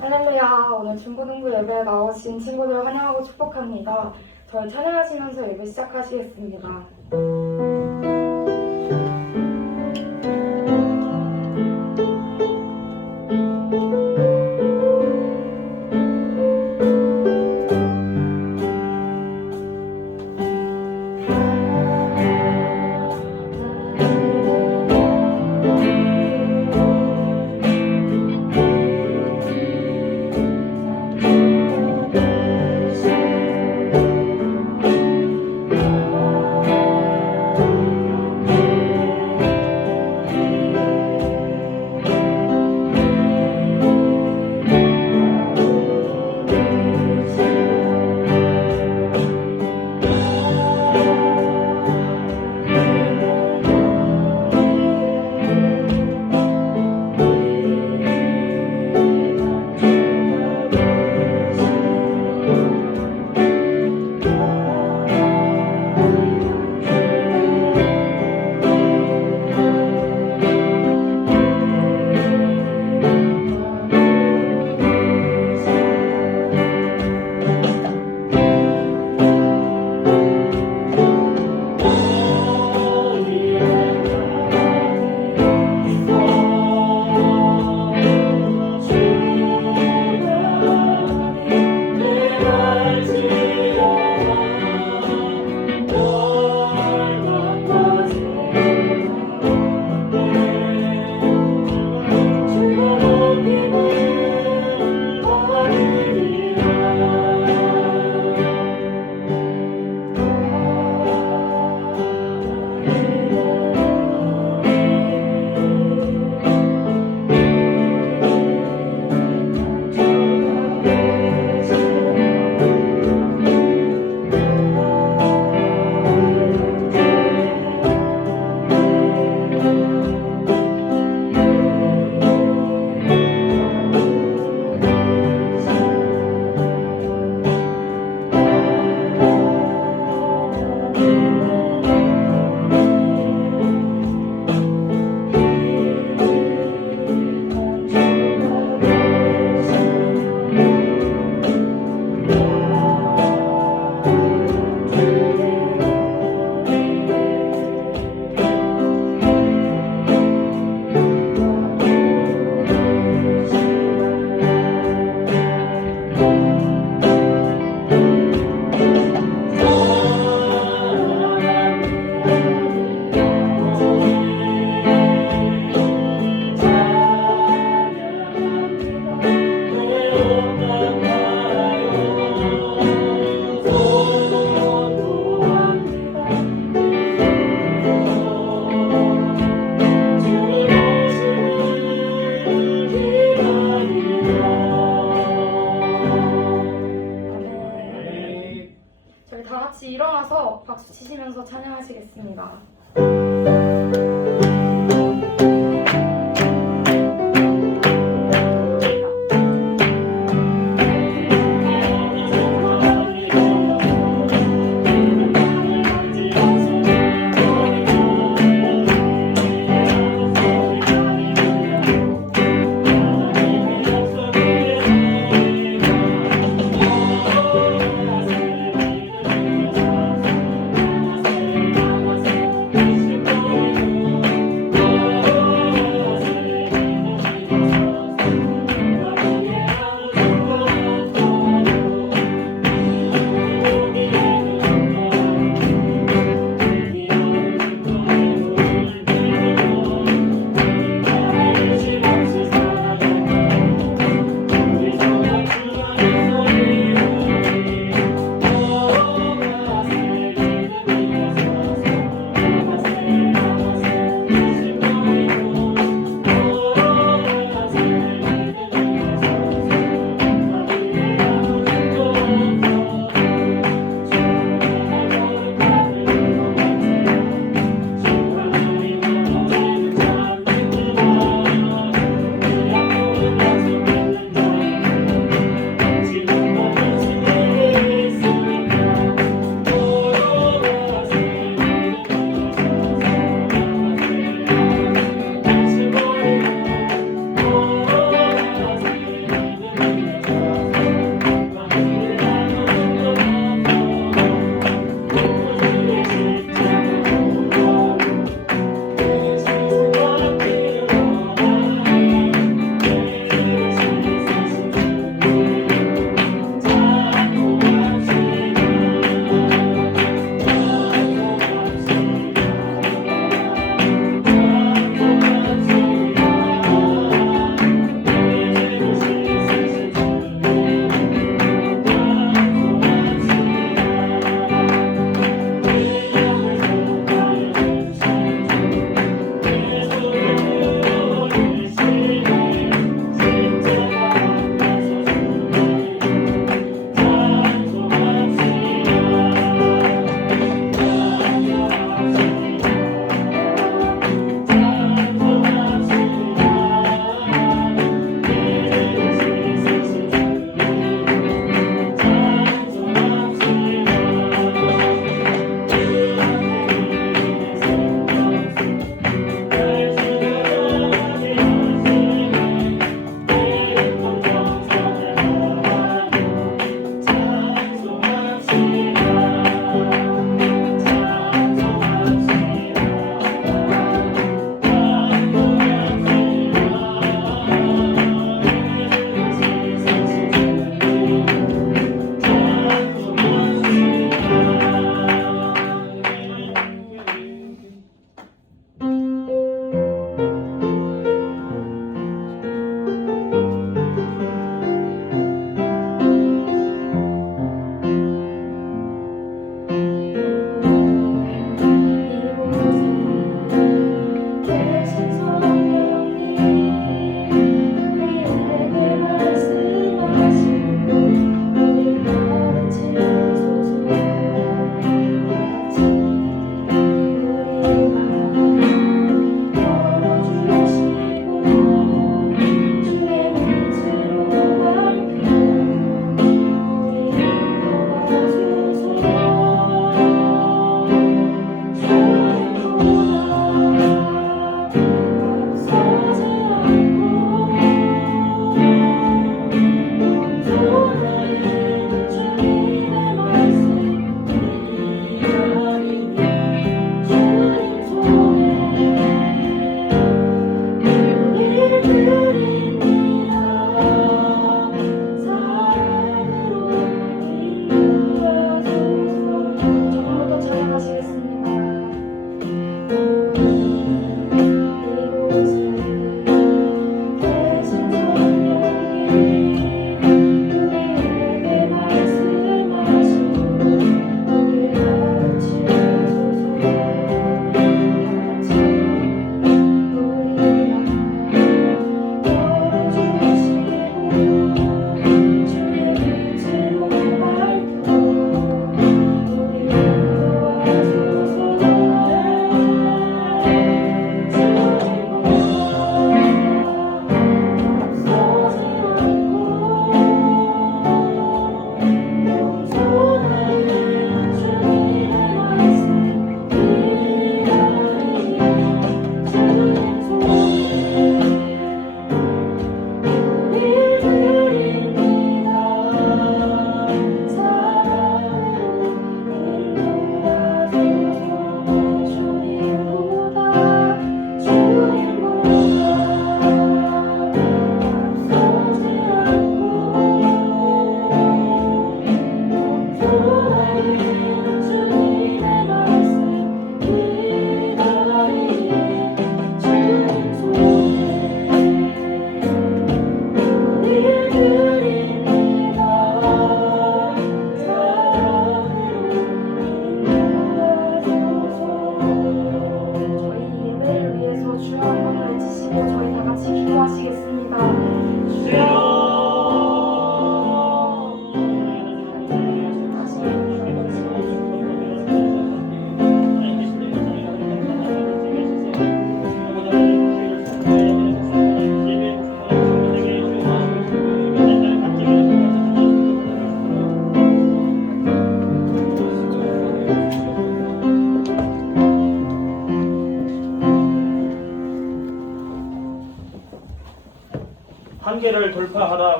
할렐루야, 오늘 중고등부 예배에 나오신 친구들 환영하고 축복합니다. 저희 찬양하시면서 예배 시작하시겠습니다. 저희 다 같이 일어나서 박수 치시면서 찬양하시겠습니다.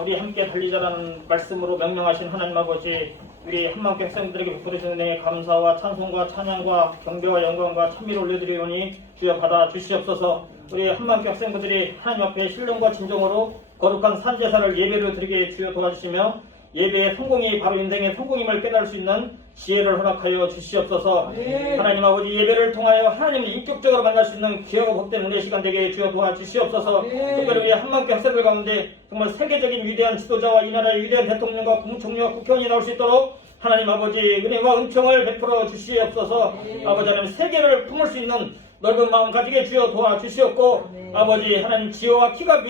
우리 함께 달리자라는 말씀으로 명령하신 하나님 아버지, 우리 한만교 학생들에게 베풀으신 은혜에 감사와 찬송과 찬양과 경배와 영광과 찬미를 올려드리오니 주여 받아 주시옵소서. 우리 한만교 학생들이 하나님 앞에 신령과 진정으로 거룩한 산제사를 예배로 드리게 주여 도와주시며 예배의 성공이 바로 인생의 성공임을 깨달을 수 있는 지혜를 허락하여 주시옵소서. 하나님 아버지, 예배를 통하여 하나님을 인격적으로 만날 수 있는 귀하고 복된 은혜 시간 되게 주여 도와주시옵소서. 특별히 우리 한만교 학생들 가운데 정말 세계적인 위대한 지도자와 이 나라의 위대한 대통령과 국무총리와 국회의원이 나올 수 있도록 하나님 아버지 은혜와 은총을 베풀어 주시옵소서. 아버지 하나님, 세계를 품을 수 있는 넓은 마음 가지게 주여 도와주시옵고 아버지 하나님, 지혜와 키와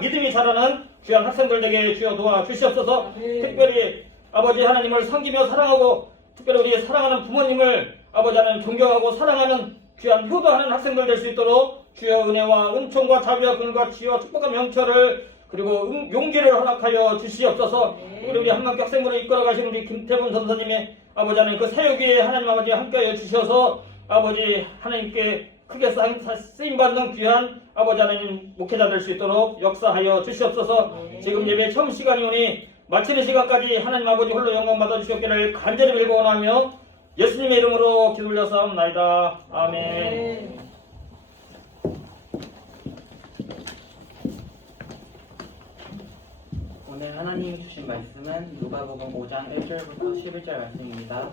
믿음이 자라는 귀한 학생들 되게 주여 도와주시옵소서. 특별히 아버지 하나님을 섬기며 사랑하고 특별히 우리 사랑하는 부모님을 아버지 하나님 존경하고 사랑하는 귀한 효도하는 학생들 될 수 있도록 주여 은혜와 은총과 자비와 근과 지혜와 축복과 명철을 그리고 용기를 허락하여 주시옵소서. 우리 한만교 학생부를 이끌어가신 우리 김태분 선생님의 아버지 하나님 그 사역에 하나님 아버지 함께하여 주셔서 아버지 하나님께 크게 쓰임받는 귀한 아버지 하나님 목회자 될 수 있도록 역사하여 주시옵소서. 지금 예배 처음 시간이 오니 마치는 시간까지 하나님 아버지 홀로 영광 받아 주시옵기를 간절히 빌고 원하며 예수님의 이름으로 기도 올려사옵나이다. 아멘. 오늘 하나님이 주신 말씀은 누가복음 5장 1절부터 11절 말씀입니다.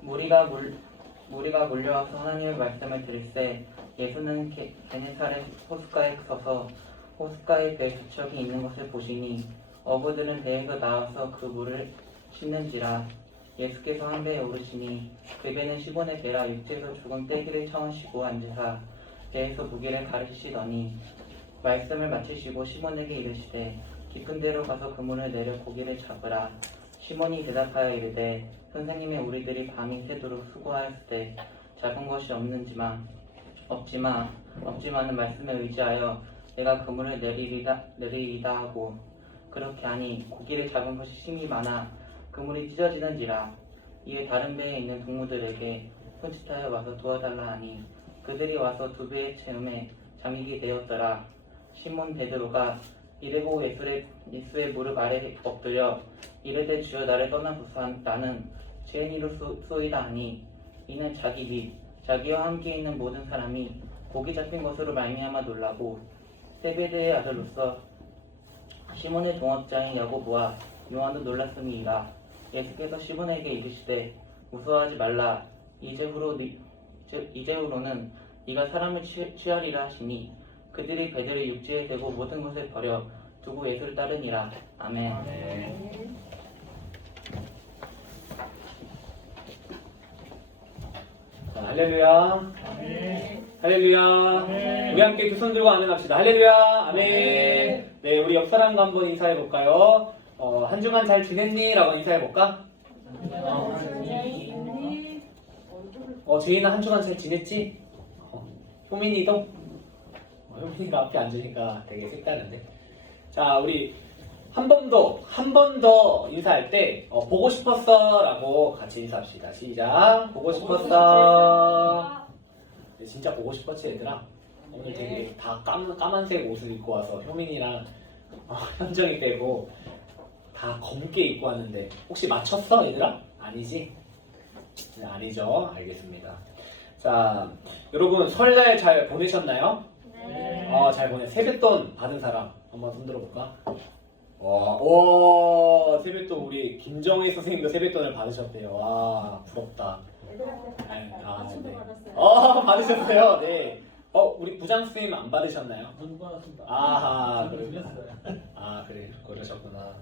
무리가 몰려와서 하나님의 말씀을 들을새 예수는 게네사렛 호숫가에 서서 호숫가에 배 두 척이 있는 것을 보시니 어부들은 배에서 나와서 그 물을 씻는지라. 예수께서 한 배에 오르시니 그 배는 시몬의 배라. 육지에서 죽은 떼기를 쳐으시고 앉으사 배에서 무기를 가르치시더니 말씀을 마치시고 시몬에게 이르시되 깊은 데로 가서 그물을 내려 고기를 잡으라. 시몬이 대답하여 이르되 선생님의 우리들이 밤이 새도록 수고하였을 잡은 것이 없지만은 말씀에 의지하여 내가 그물을 내리리다 하고 그렇게 하니 고기를 잡은 것이 심히 많아 그물이 찢어지는지라. 이에 다른 배에 있는 동무들에게 손짓하여 와서 도와달라 하니 그들이 와서 두 배의 채음에 잠기게 되었더라. 시몬 베드로가 이를 보고 예수의 무릎 아래 엎드려 이르되 주여 나를 떠나소서 나는 죄인이로소이다 하니 이는 자기 및 자기와 함께 있는 모든 사람이 고기 잡힌 것으로 말미암아 놀라고 세베드의 아들로서 시몬의 동업자인 야고보와 요한도 놀랐음이니라. 예수께서 시몬에게 이르시되 무서워하지 말라. 이제후로는 네가 사람을 취하리라 하시니 그들이 배들을 육지에 대고 모든 것을 버려 두고 예수를 따르니라. 아멘. 자, 할렐루야. 할렐루야. 우리 함께 두 손 들고 아멘합시다. 할렐루야. 아멘. 네, 우리 옆 사람과 한번 인사해 볼까요? 한 주간 잘 지냈니? 라고 인사해 볼까? 제이는 한 주간 잘 지냈지? 효민이도? 효민이가 앞에 앉으니까 되게 색다른데. 자, 우리 한 번 더 인사할 때 보고 싶었어 라고 같이 인사합시다. 시작. 보고 싶었어. 네, 진짜 보고 싶었지 얘들아? 오늘 되게 다 까만색 옷을 입고 와서 효민이랑 현정이 빼고 다 검게 입고 왔는데 혹시 맞췄어 얘들아? 아니지? 네, 아니죠. 알겠습니다. 자, 여러분 설날 잘 보내셨나요? 네. 잘 세뱃돈 받은 사람 한번 손 들어볼까? 와, 세뱃돈 우리 김정희 선생님도 세뱃돈을 받으셨대요. 와, 부럽다. 네. 받으셨어요? 네. 우리 부장 선생님 안 받으셨나요? 못 받았습니다. 아하, 드렸어요. 그래, 그러셨구나.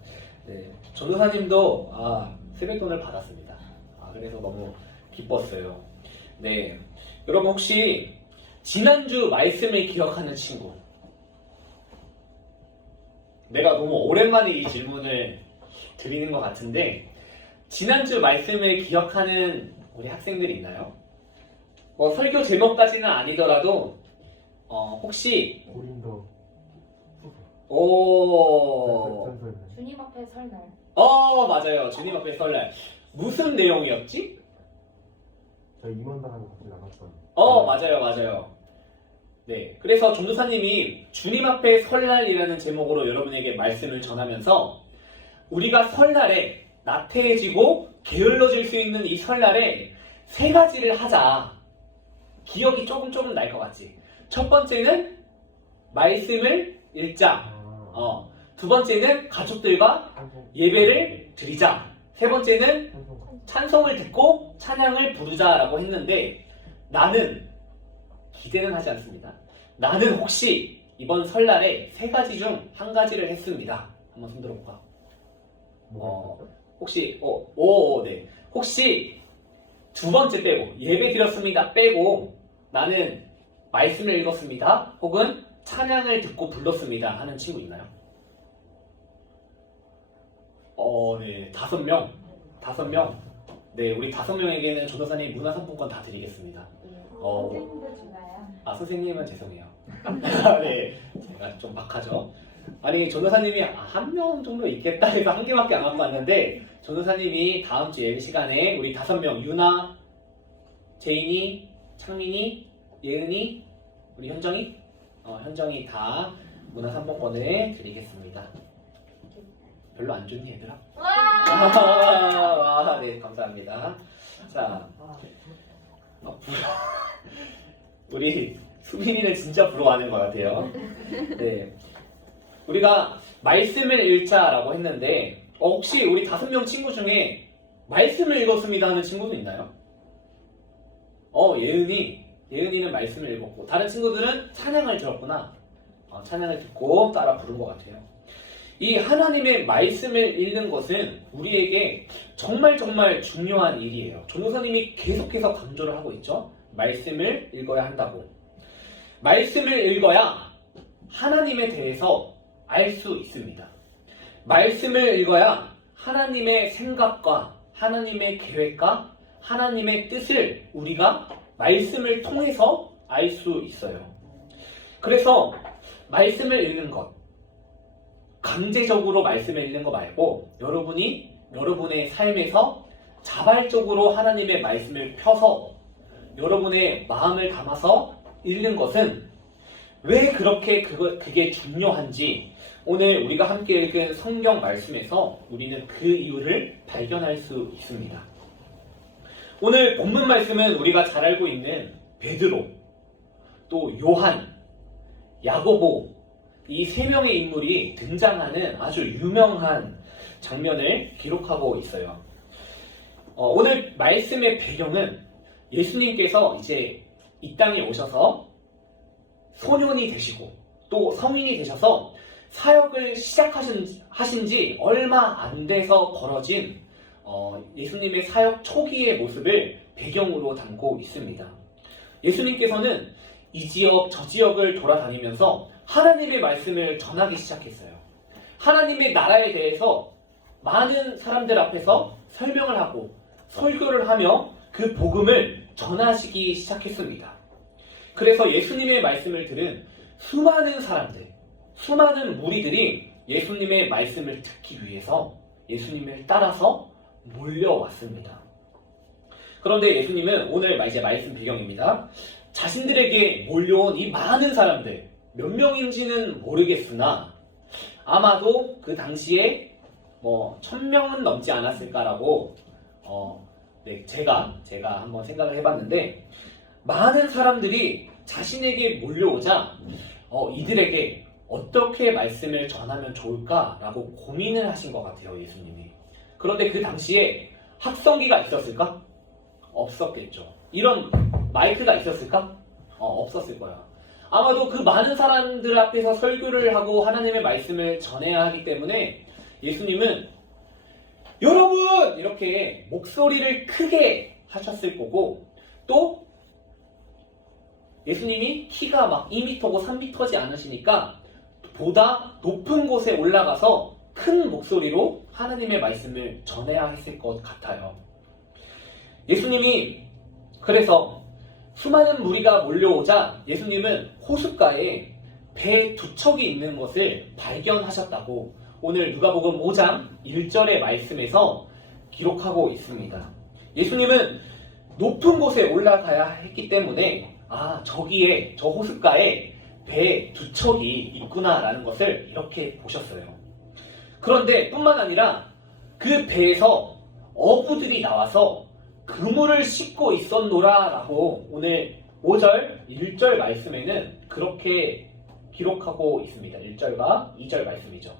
네. 전도사님도 세뱃돈을 받았습니다. 그래서 너무 기뻤어요. 네. 여러분 혹시 지난주 말씀을 기억하는 친구? 내가 너무 오랜만에 이 질문을 드리는 것 같은데 지난주 말씀을 기억하는 우리 학생들이 있나요? 설교 제목까지는 아니더라도 혹시 고린도 주님 앞에 설날. 맞아요. 주님 앞에 설날. 무슨 내용이었지? 저 임원단하고 같이 나갔던. 맞아요. 네, 그래서 전도사님이 주님 앞에 설날이라는 제목으로 여러분에게 말씀을 전하면서 우리가 설날에 나태해지고 게을러질 수 있는 이 설날에 세 가지를 하자. 기억이 조금 날 것 같지? 첫 번째는 말씀을 읽자. 두 번째는 가족들과 예배를 드리자. 세 번째는 찬송을 듣고 찬양을 부르자라고 했는데 나는 기대는 하지 않습니다. 나는 혹시 이번 설날에 세 가지 중 한 가지를 했습니다. 한번 손 들어볼까? 혹시 네. 혹시 두 번째 빼고 예배 드렸습니다 빼고 나는 말씀을 읽었습니다 혹은 찬양을 듣고 불렀습니다 하는 친구 있나요? 네, 5명. 네, 우리 5명에게는 전도사님 문화상품권 다 드리겠습니다. 선생님도 주나요? 선생님은 죄송해요. 네, 제가 좀 막하죠. 아니, 전도사님이 한 명 정도 있겠다 해서 한 개밖에 안 갖고 왔는데 전도사님이 다음 주 예배 시간에 우리 5명, 유나, 제인이, 창민이, 예은이, 우리 현정이, 현정이 다 문화상품권을 드리겠습니다. 별로 안 좋니 얘들아? 와, 네, 감사합니다. 자, 우리 수빈이는 진짜 부러워하는 것 같아요. 네, 우리가 말씀을 읽자라고 했는데 혹시 우리 5명 친구 중에 말씀을 읽었습니다 하는 친구도 있나요? 예은이는 말씀을 읽었고 다른 친구들은 찬양을 들었구나. 찬양을 듣고 따라 부른 것 같아요. 이 하나님의 말씀을 읽는 것은 우리에게 정말 중요한 일이에요. 전도사님이 계속해서 강조를 하고 있죠. 말씀을 읽어야 한다고. 말씀을 읽어야 하나님에 대해서 알 수 있습니다. 말씀을 읽어야 하나님의 생각과 하나님의 계획과 하나님의 뜻을 우리가 말씀을 통해서 알 수 있어요. 그래서 말씀을 읽는 것, 강제적으로 말씀을 읽는 거 말고 여러분이 여러분의 삶에서 자발적으로 하나님의 말씀을 펴서 여러분의 마음을 담아서 읽는 것은 왜 그렇게 그게 중요한지 오늘 우리가 함께 읽은 성경 말씀에서 우리는 그 이유를 발견할 수 있습니다. 오늘 본문 말씀은 우리가 잘 알고 있는 베드로, 또 요한, 야고보 이 3명의 인물이 등장하는 아주 유명한 장면을 기록하고 있어요. 오늘 말씀의 배경은 예수님께서 이제 이 땅에 오셔서 소년이 되시고 또 성인이 되셔서 사역을 시작하신 지 얼마 안 돼서 벌어진 예수님의 사역 초기의 모습을 배경으로 담고 있습니다. 예수님께서는 이 지역 저 지역을 돌아다니면서 하나님의 말씀을 전하기 시작했어요. 하나님의 나라에 대해서 많은 사람들 앞에서 설명을 하고 설교를 하며 그 복음을 전하시기 시작했습니다. 그래서 예수님의 말씀을 들은 수많은 사람들, 수많은 무리들이 예수님의 말씀을 듣기 위해서 예수님을 따라서 몰려왔습니다. 그런데 예수님은 오늘 이제 말씀 배경입니다. 자신들에게 몰려온 이 많은 사람들, 몇 명인지는 모르겠으나 아마도 그 당시에 1000명은 넘지 않았을까라고 제가 한번 생각을 해봤는데 많은 사람들이 자신에게 몰려오자 이들에게 어떻게 말씀을 전하면 좋을까라고 고민을 하신 것 같아요, 예수님이. 그런데 그 당시에 확성기가 있었을까? 없었겠죠. 이런 마이크가 있었을까? 없었을 거야. 아마도 그 많은 사람들 앞에서 설교를 하고 하나님의 말씀을 전해야 하기 때문에 예수님은 여러분! 이렇게 목소리를 크게 하셨을 거고 또 예수님이 키가 막 2m고 3m지 않으시니까 보다 높은 곳에 올라가서 큰 목소리로 하나님의 말씀을 전해야 했을 것 같아요. 예수님이 그래서 수많은 무리가 몰려오자 예수님은 호숫가에 배 2척이 있는 것을 발견하셨다고 오늘 누가복음 5장 1절의 말씀에서 기록하고 있습니다. 예수님은 높은 곳에 올라가야 했기 때문에 저기에, 저 호숫가에 배 두 척이 있구나라는 것을 이렇게 보셨어요. 그런데 뿐만 아니라 그 배에서 어부들이 나와서 그물을 싣고 있었노라 라고 오늘 5절, 1절 말씀에는 그렇게 기록하고 있습니다. 1절과 2절 말씀이죠.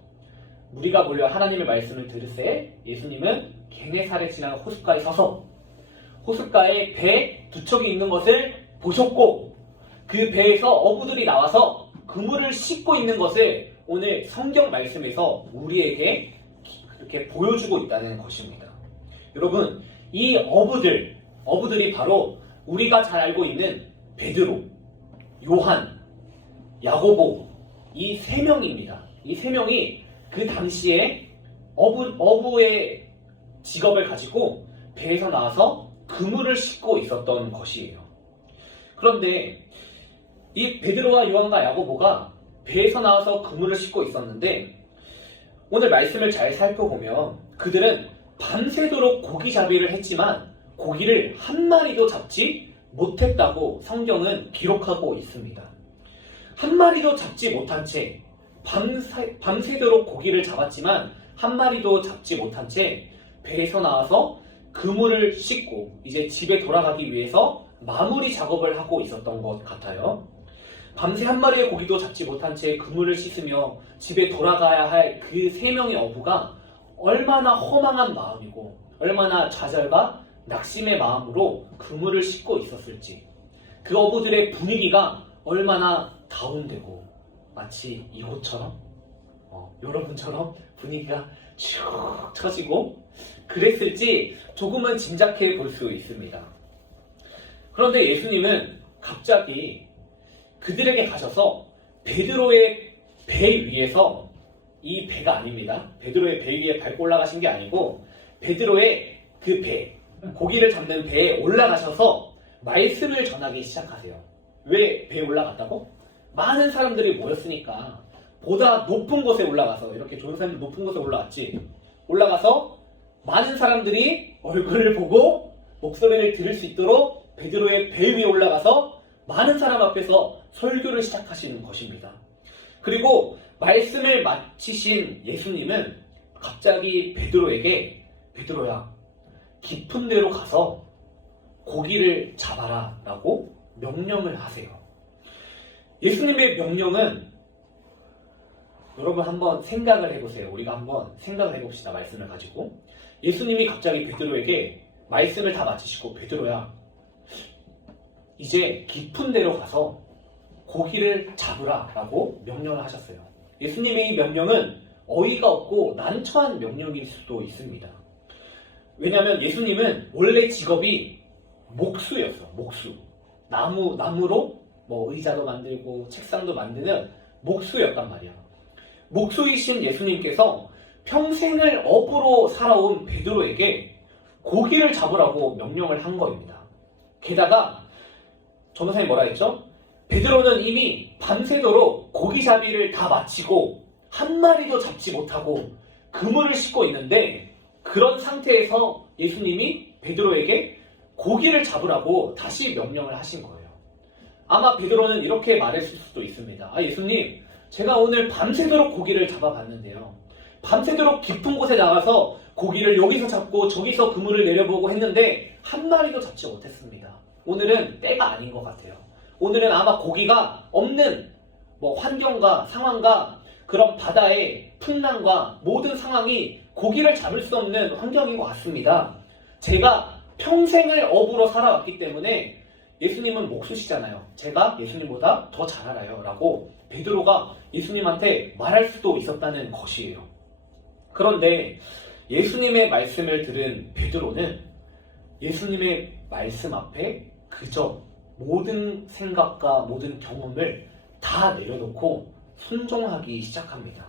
무리가 몰려 하나님의 말씀을 들으세 예수님은 게네사렛 지나는 호숫가에 서서 호숫가에 배 두 척이 있는 것을 보셨고 그 배에서 어부들이 나와서 그물을 싣고 있는 것을 오늘 성경 말씀에서 우리에게 이렇게 보여주고 있다는 것입니다. 여러분, 이 어부들이 바로 우리가 잘 알고 있는 베드로, 요한, 야고보 이 세 명입니다. 이 세 명이 그 당시에 어부의 직업을 가지고 배에서 나와서 그물을 싣고 있었던 것이에요. 그런데 이 베드로와 요한과 야고보가 배에서 나와서 그물을 싣고 있었는데 오늘 말씀을 잘 살펴보면 그들은 밤새도록 고기잡이를 했지만 고기를 한 마리도 잡지 못했다고 성경은 기록하고 있습니다. 한 마리도 잡지 못한 채 밤새도록 고기를 잡았지만 한 마리도 잡지 못한 채 배에서 나와서 그물을 싣고 이제 집에 돌아가기 위해서 마무리 작업을 하고 있었던 것 같아요. 밤새 한 마리의 고기도 잡지 못한 채 그물을 씻으며 집에 돌아가야 할 그 세 명의 어부가 얼마나 허망한 마음이고 얼마나 좌절과 낙심의 마음으로 그물을 싣고 있었을지 그 어부들의 분위기가 얼마나 다운되고 마치 이곳처럼 여러분처럼 분위기가 쭉 처지고 그랬을지 조금은 짐작해 볼 수 있습니다. 그런데 예수님은 갑자기 그들에게 가셔서 베드로의 배 위에서 이 배가 아닙니다. 베드로의 배 위에 밟고 올라가신 게 아니고 베드로의 그 배, 고기를 잡는 배에 올라가셔서 말씀을 전하기 시작하세요. 왜 배에 올라갔다고? 많은 사람들이 모였으니까 보다 높은 곳에 올라가서 이렇게 좋은 사람들 높은 곳에 올라갔지. 올라가서 많은 사람들이 얼굴을 보고 목소리를 들을 수 있도록 베드로의 배 위에 올라가서 많은 사람 앞에서 설교를 시작하시는 것입니다. 그리고 말씀을 마치신 예수님은 갑자기 베드로에게 베드로야 깊은 데로 가서 고기를 잡아라 라고 명령을 하세요. 예수님의 명령은 여러분 한번 생각을 해보세요. 우리가 한번 생각을 해봅시다. 말씀을 가지고 예수님이 갑자기 베드로에게 말씀을 다 마치시고 베드로야 이제 깊은 데로 가서 고기를 잡으라 라고 명령을 하셨어요. 예수님의 이 명령은 어이가 없고 난처한 명령일 수도 있습니다. 왜냐하면 예수님은 원래 직업이 목수였어. 목수. 나무로 의자도 만들고 책상도 만드는 목수였단 말이야. 목수이신 예수님께서 평생을 어부로 살아온 베드로에게 고기를 잡으라고 명령을 한 거입니다. 게다가 전도사님 뭐라 했죠? 베드로는 이미 밤새도록 고기잡이를 다 마치고 한 마리도 잡지 못하고 그물을 싣고 있는데 그런 상태에서 예수님이 베드로에게 고기를 잡으라고 다시 명령을 하신 거예요. 아마 베드로는 이렇게 말했을 수도 있습니다. 예수님, 제가 오늘 밤새도록 고기를 잡아봤는데요. 밤새도록 깊은 곳에 나가서 고기를 여기서 잡고 저기서 그물을 내려보고 했는데 한 마리도 잡지 못했습니다. 오늘은 때가 아닌 것 같아요. 오늘은 아마 고기가 없는 환경과 상황과 그런 바다의 풍랑과 모든 상황이 고기를 잡을 수 없는 환경인 것 같습니다. 제가 평생을 어부로 살아왔기 때문에 예수님은 목수시잖아요. 제가 예수님보다 더 잘 알아요. 라고 베드로가 예수님한테 말할 수도 있었다는 것이에요. 그런데 예수님의 말씀을 들은 베드로는 예수님의 말씀 앞에 그저 모든 생각과 모든 경험을 다 내려놓고 순종하기 시작합니다.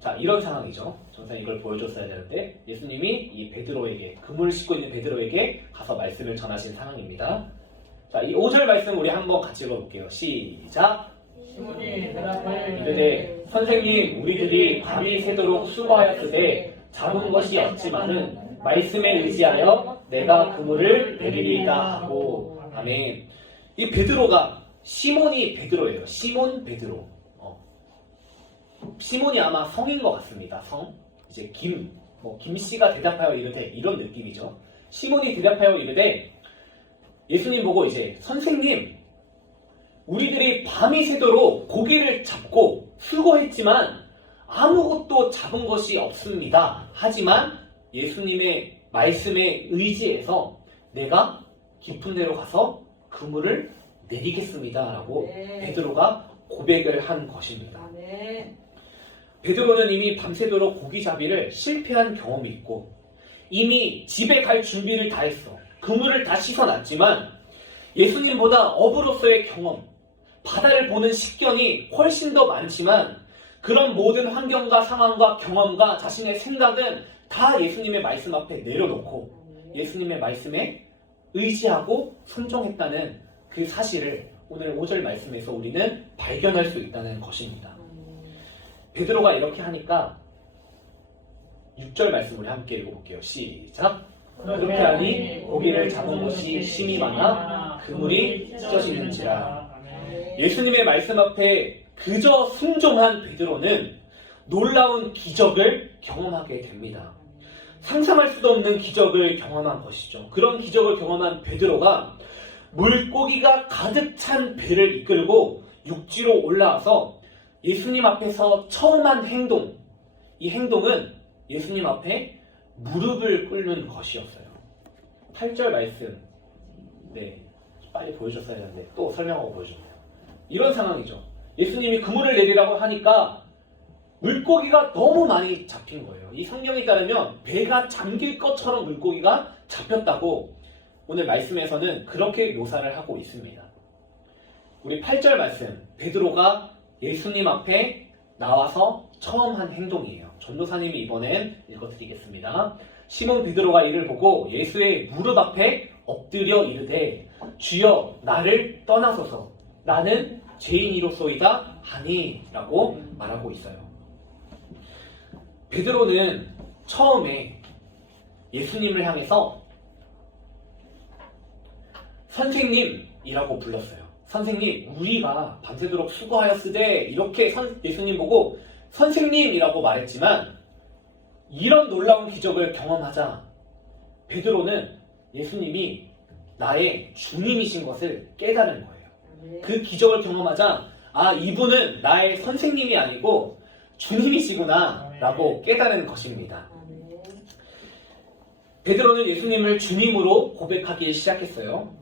자, 이런 상황이죠. 전사님 이걸 보여줬어야 되는데 예수님이 이 베드로에게 그물을 싣고 있는 베드로에게 가서 말씀을 전하신 상황입니다. 자, 이 5절 말씀 우리 한번 같이 읽어볼게요. 시작! 시몬이 대답하여 이르되 선생님 우리들이 밤이 새도록 수고하였으되 잡은 것이 없지만은 말씀에 의지하여 내가 그물을 내리리이다 하고 아멘. 이 베드로가 시몬이 베드로예요. 시몬 베드로. 시몬이 아마 성인 것 같습니다. 성. 이제 김씨가 대답하여 이르되 이런 느낌이죠. 시몬이 대답하여 이르되 예수님 보고 이제 선생님, 우리들이 밤이 새도록 고기를 잡고 수고했지만 아무것도 잡은 것이 없습니다. 하지만 예수님의 말씀에 의지해서 내가 깊은 데로 가서 그물을 내리겠습니다. 라고 베드로가 고백을 한 것입니다. 베드로는 이미 밤새도록 고기잡이를 실패한 경험이 있고 이미 집에 갈 준비를 다 했어. 그물을 다 씻어놨지만 예수님보다 어부로서의 경험, 바다를 보는 식견이 훨씬 더 많지만 그런 모든 환경과 상황과 경험과 자신의 생각은 다 예수님의 말씀 앞에 내려놓고 예수님의 말씀에 의지하고 순종했다는 그 사실을 오늘 5절 말씀에서 우리는 발견할 수 있다는 것입니다. 베드로가 이렇게 하니까 6절 말씀 우리 함께 읽어볼게요. 시작. 그렇게 하니 고기를 잡은 것이 심이 많아 그물이 찢어지는지라. 예수님의 말씀 앞에 그저 순종한 베드로는 놀라운 기적을 경험하게 됩니다. 상상할 수도 없는 기적을 경험한 것이죠. 그런 기적을 경험한 베드로가 물고기가 가득 찬 배를 이끌고 육지로 올라와서 예수님 앞에서 처음 한 행동, 이 행동은 예수님 앞에 무릎을 꿇는 것이었어요. 8절 말씀, 빨리 보여줬어야 했는데 또 설명하고 보여줍니다. 이런 상황이죠. 예수님이 그물을 내리라고 하니까 물고기가 너무 많이 잡힌 거예요. 이 성경에 따르면 배가 잠길 것처럼 물고기가 잡혔다고 오늘 말씀에서는 그렇게 묘사를 하고 있습니다. 우리 8절 말씀, 베드로가 예수님 앞에 나와서 처음 한 행동이에요. 전도사님이 이번엔 읽어드리겠습니다. 시몬 베드로가 이를 보고 예수의 무릎 앞에 엎드려 이르되 주여 나를 떠나소서 나는 죄인이로소이다 하니 라고 말하고 있어요. 베드로는 처음에 예수님을 향해서 선생님이라고 불렀어요. 선생님, 우리가 밤새도록 수고하였으되 이렇게 예수님 보고 선생님이라고 말했지만 이런 놀라운 기적을 경험하자 베드로는 예수님이 나의 주님이신 것을 깨달은 거예요. 그 기적을 경험하자 이분은 나의 선생님이 아니고 주님이시구나 라고 깨달은 것입니다. 베드로는 예수님을 주님으로 고백하기 시작했어요.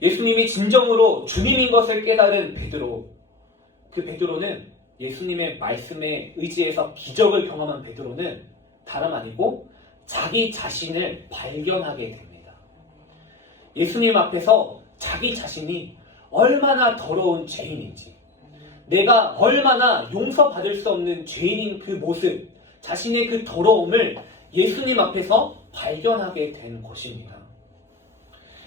예수님이 진정으로 주님인 것을 깨달은 베드로, 그 베드로는 예수님의 말씀에 의지해서 기적을 경험한 베드로는 다름 아니고 자기 자신을 발견하게 됩니다. 예수님 앞에서 자기 자신이 얼마나 더러운 죄인인지, 내가 얼마나 용서받을 수 없는 죄인인 그 모습, 자신의 그 더러움을 예수님 앞에서 발견하게 된 것입니다.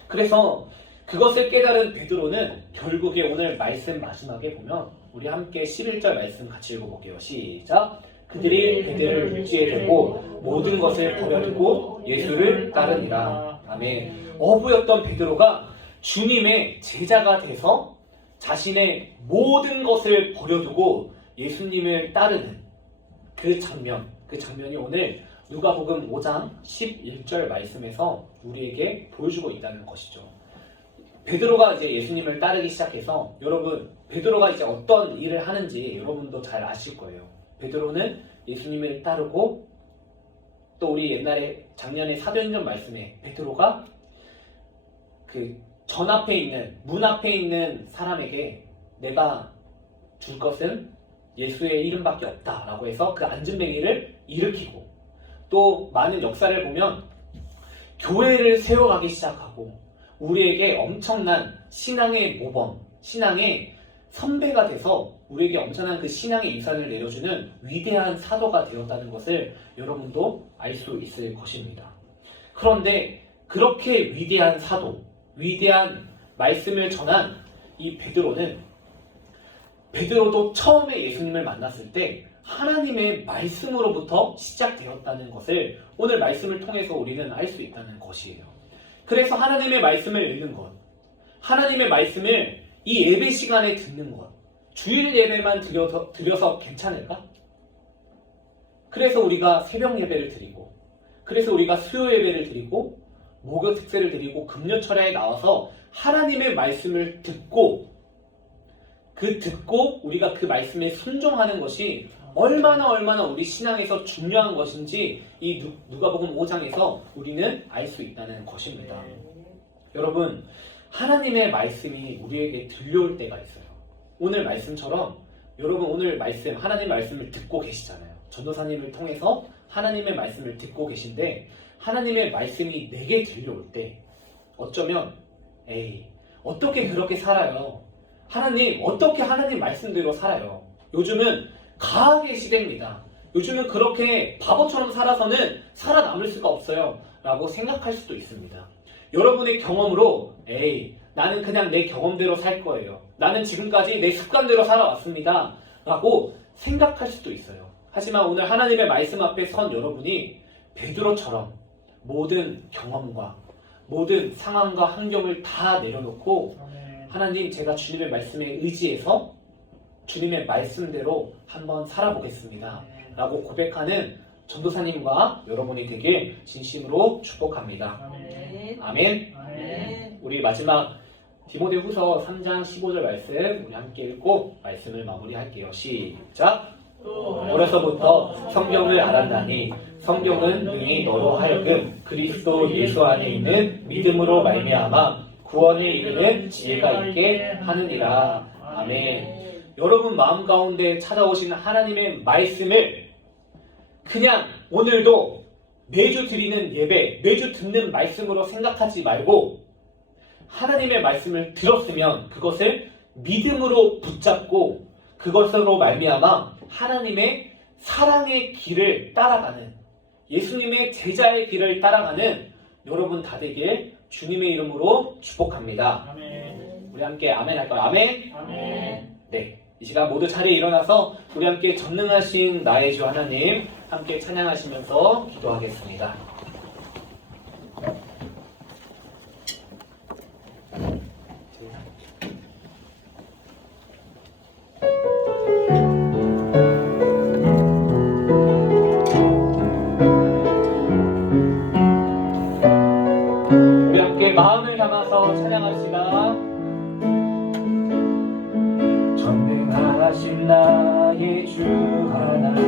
그래서 그것을 깨달은 베드로는 결국에 오늘 말씀 마지막에 보면 우리 함께 11절 말씀 같이 읽어볼게요. 시작. 그들이 베드로를 육지에 들고 모든 것을 버려두고 예수를 따르니라. 아멘. 어부였던 베드로가 주님의 제자가 돼서 자신의 모든 것을 버려두고 예수님을 따르는 그 장면이 오늘 누가복음 5장 11절 말씀에서 우리에게 보여주고 있다는 것이죠. 베드로가 이제 예수님을 따르기 시작해서 여러분, 베드로가 이제 어떤 일을 하는지 여러분도 잘 아실 거예요. 베드로는 예수님을 따르고 또 우리 옛날에 작년에 사도행전 말씀에 베드로가 그 문 앞에 있는 사람에게 내가 줄 것은 예수의 이름밖에 없다라고 해서 그 앉은뱅이를 일으키고 또 많은 역사를 보면 교회를 세워가기 시작하고 우리에게 엄청난 신앙의 모범, 신앙의 선배가 돼서 우리에게 엄청난 그 신앙의 유산을 내려주는 위대한 사도가 되었다는 것을 여러분도 알 수 있을 것입니다. 그런데 그렇게 위대한 사도, 위대한 말씀을 전한 이 베드로도 처음에 예수님을 만났을 때 하나님의 말씀으로부터 시작되었다는 것을 오늘 말씀을 통해서 우리는 알 수 있다는 것이에요. 그래서 하나님의 말씀을 읽는 것, 하나님의 말씀을 이 예배 시간에 듣는 것, 주일 예배만 드려서 괜찮을까? 그래서 우리가 새벽 예배를 드리고, 그래서 우리가 수요 예배를 드리고, 목요 특세를 드리고, 금요철에 나와서 하나님의 말씀을 듣고 우리가 그 말씀에 순종하는 것이 얼마나 우리 신앙에서 중요한 것인지 이 누가복음 5장에서 우리는 알 수 있다는 것입니다. 여러분, 하나님의 말씀이 우리에게 들려올 때가 있어요. 오늘 말씀처럼 여러분 오늘 말씀, 하나님 말씀을 듣고 계시잖아요. 전도사님을 통해서 하나님의 말씀을 듣고 계신데 하나님의 말씀이 내게 들려올 때 어쩌면 어떻게 그렇게 살아요? 하나님 어떻게 하나님 말씀대로 살아요? 요즘은 가학의 시대입니다. 요즘은 그렇게 바보처럼 살아서는 살아남을 수가 없어요 라고 생각할 수도 있습니다. 여러분의 경험으로 나는 그냥 내 경험대로 살 거예요. 나는 지금까지 내 습관대로 살아왔습니다 라고 생각할 수도 있어요. 하지만 오늘 하나님의 말씀 앞에 선 여러분이 베드로처럼 모든 경험과 모든 상황과 환경을 다 내려놓고 하나님 제가 주님의 말씀에 의지해서 주님의 말씀대로 한번 살아보겠습니다 라고 고백하는 전도사님과 여러분이 되길 진심으로 축복합니다. 아멘. 우리 마지막 디모데후서 3장 15절 말씀 우리 함께 읽고 말씀을 마무리할게요. 시작. 어려서부터 성경을 알았나니 성경은 능히 너로 하여금 그리스도 예수 안에 있는 믿음으로 말미암아 구원에 이르는 지혜가 있게 하느니라. 아멘. 여러분 마음 가운데 찾아오신 하나님의 말씀을 그냥 오늘도 매주 드리는 예배, 매주 듣는 말씀으로 생각하지 말고 하나님의 말씀을 들었으면 그것을 믿음으로 붙잡고 그것으로 말미암아 하나님의 사랑의 길을 따라가는 예수님의 제자의 길을 따라가는 여러분 다 되길 주님의 이름으로 축복합니다. 아멘. 우리 함께 아멘 할까요? 아멘. 아멘. 네, 이 시간 모두 자리에 일어나서 우리 함께 전능하신 나의 주 하나님 함께 찬양하시면서 기도하겠습니다. 우리 함께 마음을 담아서 찬양합시다. 전능하신 나의 주 하나님은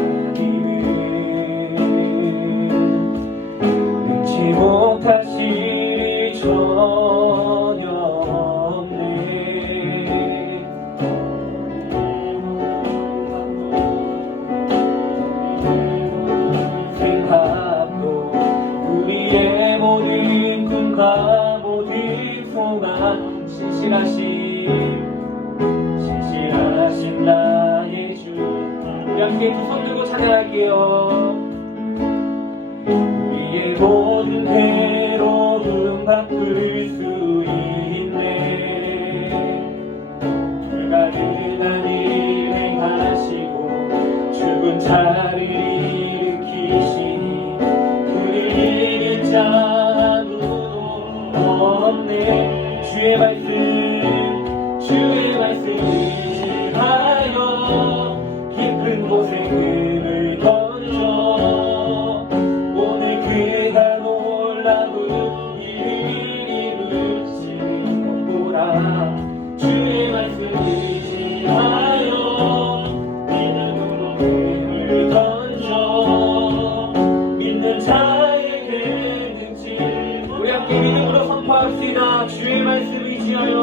능치 못하실 일이 전혀 없네. 생각도 우리의 모든 꿈과 모든 소망 신실하신 나의 주. 우리 함께 두 손 들고 찬양할게요. 우리의 모든 괴로움 바꿀 수 있네. 불가능한 일 행하시고 죽은 자를 일으키시니 그를 이길 자 아무도 없네. 주의 말씀 의지하여 깊은 곳에 금을 던져 오늘 그가 놀라운 일을 이루시는 것보라. 주의 말씀 의지하여 믿음으로 금을 던져 믿는 자에게 능치. 우리 함께 믿음으로 선포합시다. 주의 말씀 의지하여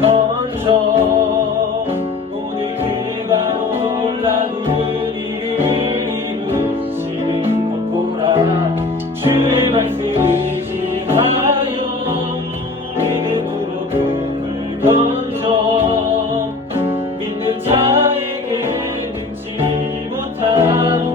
던져 오늘 그가 놀라운 일을 이루시는 것보라. 주의 말씀 의지하여 믿음으로 금을 던져 믿는 자에게 능치 못한.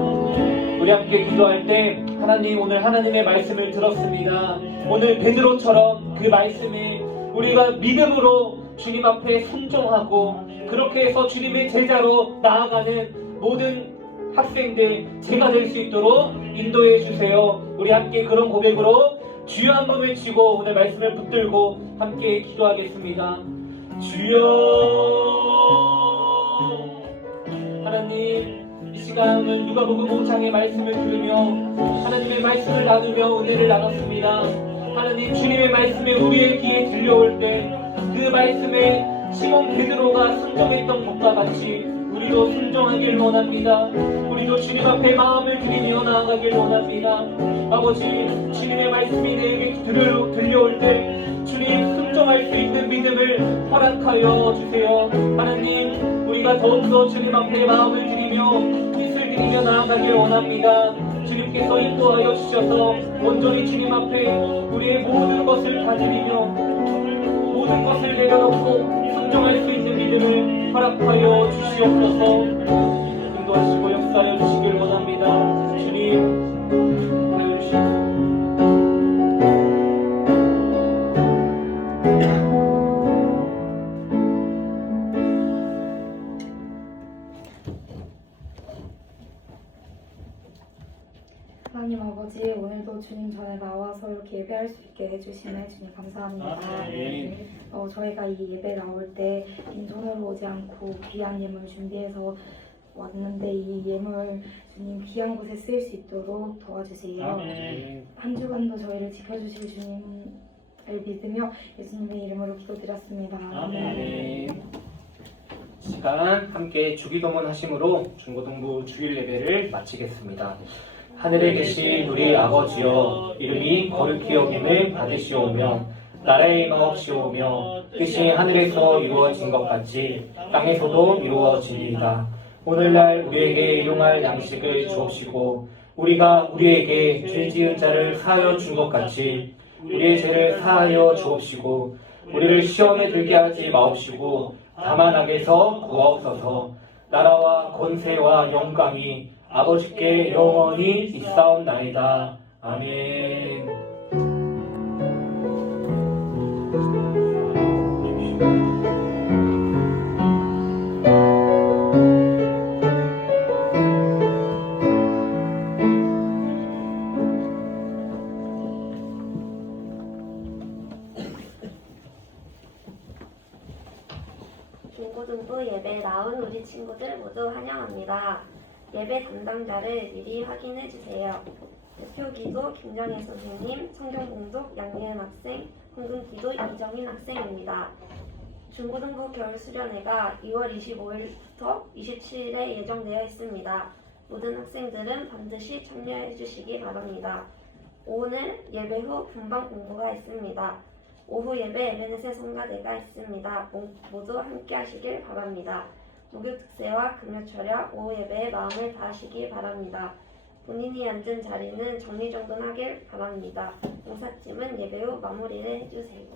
우리 함께 기도할 때 하나님 오늘 하나님의 말씀을 들었습니다. 오늘 베드로처럼 그 말씀에 우리가 믿음으로 주님 앞에 순종하고 그렇게 해서 주님의 제자로 나아가는 모든 학생들 제가 될 수 있도록 인도해 주세요. 우리 함께 그런 고백으로 주여 한번 외치고 오늘 말씀을 붙들고 함께 기도하겠습니다. 주여. 하나님, 이 시간은 누가복음 5장의 말씀을 들으며 하나님의 말씀을 나누며 은혜를 나눴습니다. 하나님, 주님의 말씀에 우리의 귀에 들려올 때 그 말씀에 시몬 베드로가 순종했던 것과 같이 우리도 순종하길 원합니다. 우리도 주님 앞에 마음을 드리며 나아가길 원합니다. 아버지, 주님의 말씀이 내게 들려올 때 주님 순종할 수 있는 믿음을 허락하여 주세요. 하나님, 우리가 더욱더 주님 앞에 마음을 드리며 뜻을 드리며 나아가길 원합니다. 주님께서 인도하여 주셔서 온전히 주님 앞에 우리의 모든 것을 다 드리며 모든 것을 내려놓고 순종할 수 있는 믿음을 허락하여 주시옵소서. 인도하시고 역사하여 주시길 원합니다. 주님, 하여 주시옵소서. 하나님 아버지, 오늘도 주님 전에 나와서 이렇게 예배할 수 있게 해주시네 주님 감사합니다. 아멘. 저희가 이 예배 나올 때 빈손으로 오지 않고 귀한 예물 준비해서 왔는데 이 예물 주님 귀한 곳에 쓰일 수 있도록 도와주세요. 아멘. 한 주간도 저희를 지켜주실 주님을 믿으며 예수님의 이름으로 기도드렸습니다. 아멘. 시간 함께 주기도문 하심으로 중고등부 주일 예배를 마치겠습니다. 하늘에 계신 우리 아버지여, 이름이 거룩히 여김을 받으시오며 나라의 임하옵시오며 뜻이 하늘에서 이루어진 것 같이 땅에서도 이루어지리이다. 오늘날 우리에게 일용할 양식을 주옵시고 우리가 우리에게 죄 지은 자를 사하여 준 것 같이 우리의 죄를 사하여 주옵시고 우리를 시험에 들게 하지 마옵시고 다만 악에서 구하옵소서. 나라와 권세와 영광이 아버지께 영원히 있사옵나이다. 아멘. 중고등부 예배에 나온 우리 친구들 모두 환영합니다. 예배 담당자를 미리 확인해 주세요. 대표기도 김정혜 선생님, 성경봉독 양예은 학생, 헌금기도 이정인 학생입니다. 중고등부 겨울수련회가 2월 25일부터 27일에 예정되어 있습니다. 모든 학생들은 반드시 참여해 주시기 바랍니다. 오늘 예배 후 분방 공부가 있습니다. 오후 예배 에베네세 성가대가 있습니다. 모두 함께 하시길 바랍니다. 목요 특세와 금요 철야 오후 예배에 마음을 다하시기 바랍니다. 본인이 앉은 자리는 정리정돈하길 바랍니다. 봉사팀은 예배 후 마무리를 해주세요.